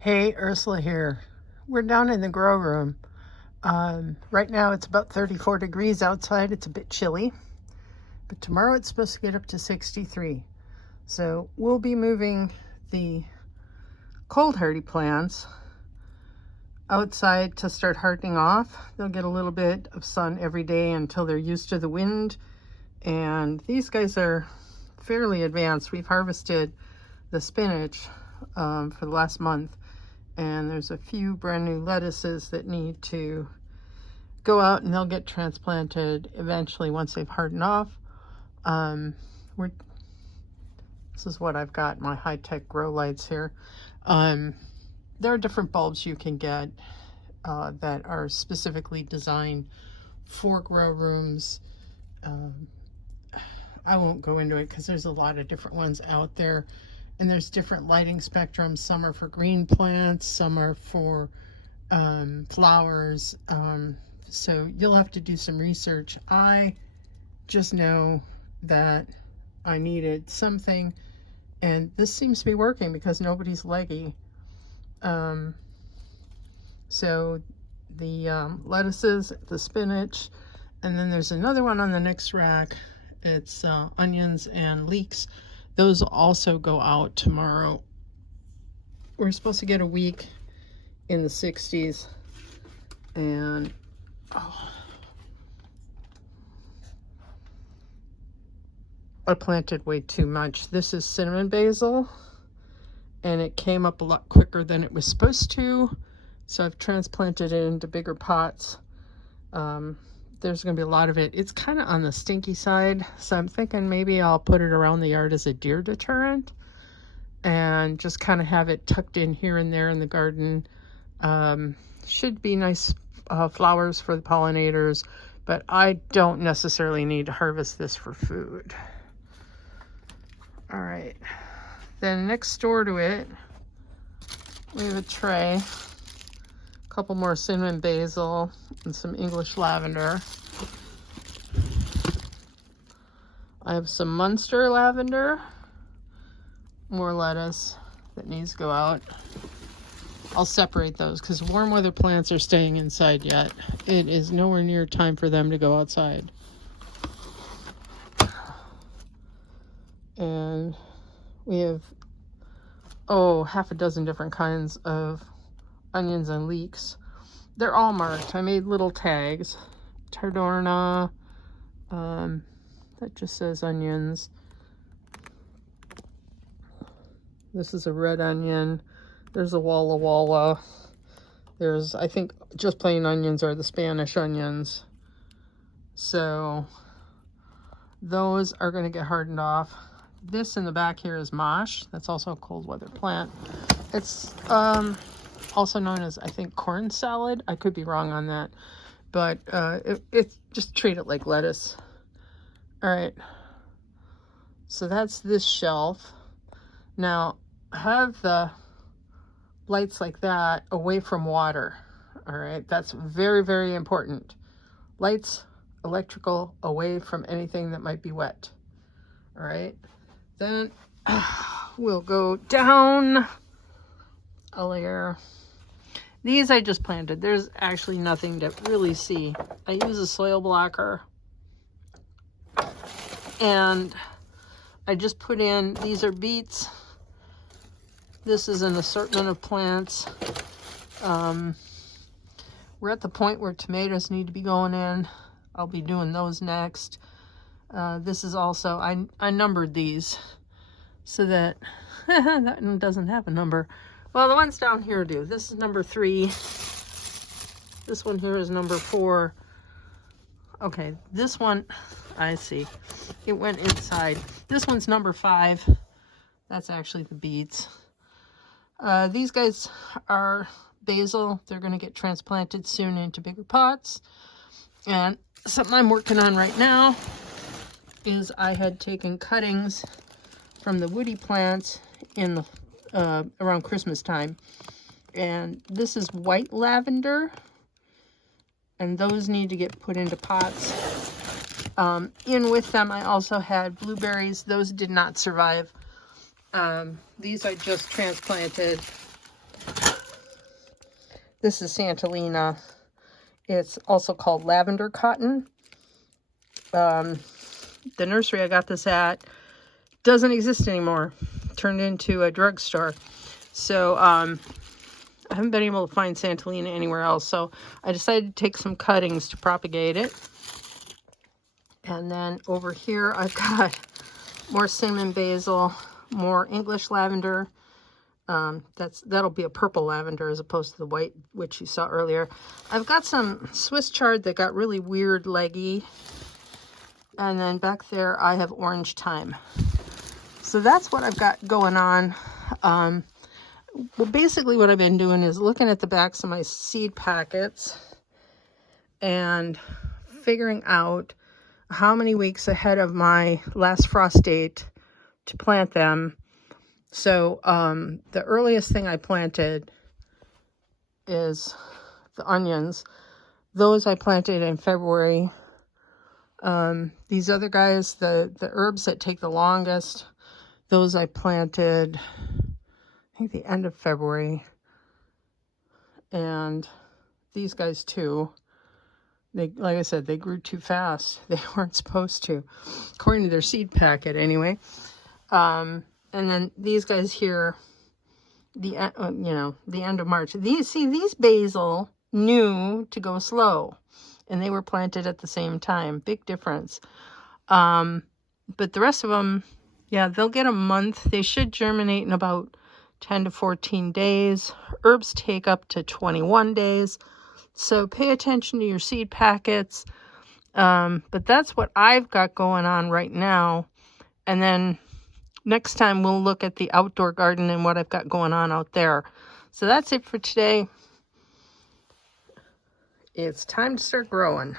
Hey, Ursula here. We're down in the grow room. Right now it's about 34 degrees outside. It's a bit chilly, but tomorrow it's supposed to get up to 63. So we'll be moving the cold hardy plants outside to start hardening off. They'll get a little bit of sun every day until they're used to the wind. And these guys are fairly advanced. We've harvested the spinach for the last month. And there's a few brand new lettuces that need to go out, and they'll get transplanted eventually once they've hardened off. This is what I've got, my high-tech grow lights here. There are different bulbs you can get that are specifically designed for grow rooms. I won't go into it because there's a lot of different ones out there. And there's different lighting spectrums. Some are for green plants, some are for flowers. So you'll have to do some research. I just know that I needed something, and this seems to be working because nobody's leggy. So the lettuces, the spinach, and then there's another one on the next rack. It's onions and leeks. Those will also go out tomorrow. We're supposed to get a week in the 60s. And I planted way too much. This is cinnamon basil, and it came up a lot quicker than it was supposed to. So I've transplanted it into bigger pots. There's going to be a lot of it. It's kind of on the stinky side, so I'm thinking maybe I'll put it around the yard as a deer deterrent and just kind of have it tucked in here and there in the garden. Should be nice flowers for the pollinators, but I don't necessarily need to harvest this for food. All right, then next door to it, we have a tray. Couple more cinnamon basil and some English lavender. I have some Munster lavender, more lettuce that needs to go out. I'll separate those because warm weather plants are staying inside yet. It is nowhere near time for them to go outside. And we have half a dozen different kinds of onions and leeks. They're all marked. I made little tags. Tardorna, that just says onions. This is a red onion. There's a Walla Walla. There's, I think, just plain onions are the Spanish onions. So those are going to get hardened off. This in the back here is mosh. That's also a cold weather plant. It's also known as, I think, corn salad. I could be wrong on that, but just treat it like lettuce. All right, so that's this shelf. Now have the lights like that away from water. All right, that's very, very important. Lights, electrical, away from anything that might be wet. All right, then we'll go down a layer. These I just planted. There's actually nothing to really see. I use a soil blocker. And I just put in, these are beets. This is an assortment of plants. We're at the point where tomatoes need to be going in. I'll be doing those next. This is also, I numbered these so that that one doesn't have a number. Well, the ones down here do. This is number 3. This one here is number 4. Okay, this one, I see. It went inside. This one's number 5. That's actually the beets. These guys are basil. They're going to get transplanted soon into bigger pots. And something I'm working on right now is I had taken cuttings from the woody plants in the around Christmas time, and this is white lavender, and those need to get put into pots. In with them I also had blueberries. Those did not survive. These I just transplanted This is Santalina. It's also called lavender cotton. The nursery I got this at doesn't exist anymore. Turned into a drugstore. So I haven't been able to find Santalina anywhere else. So I decided to take some cuttings to propagate it. And then over here I've got more cinnamon basil, more English lavender. That'll be a purple lavender as opposed to the white, which you saw earlier. I've got some Swiss chard that got really weird leggy. And then back there I have orange thyme. So that's what I've got going on. Well, basically what I've been doing is looking at the backs of my seed packets and figuring out how many weeks ahead of my last frost date to plant them. So the earliest thing I planted is the onions. Those I planted in February. These other guys, the herbs that take the longest, those I planted, I think, the end of February. And these guys too. They, like I said, they grew too fast. They weren't supposed to, according to their seed packet anyway. And then these guys here, the end of March. These basil knew to go slow, and they were planted at the same time. Big difference. But the rest of them, yeah, they'll get a month. They should germinate in about 10 to 14 days. Herbs take up to 21 days. So pay attention to your seed packets. But that's what I've got going on right now. And then next time we'll look at the outdoor garden and what I've got going on out there. So that's it for today. It's time to start growing.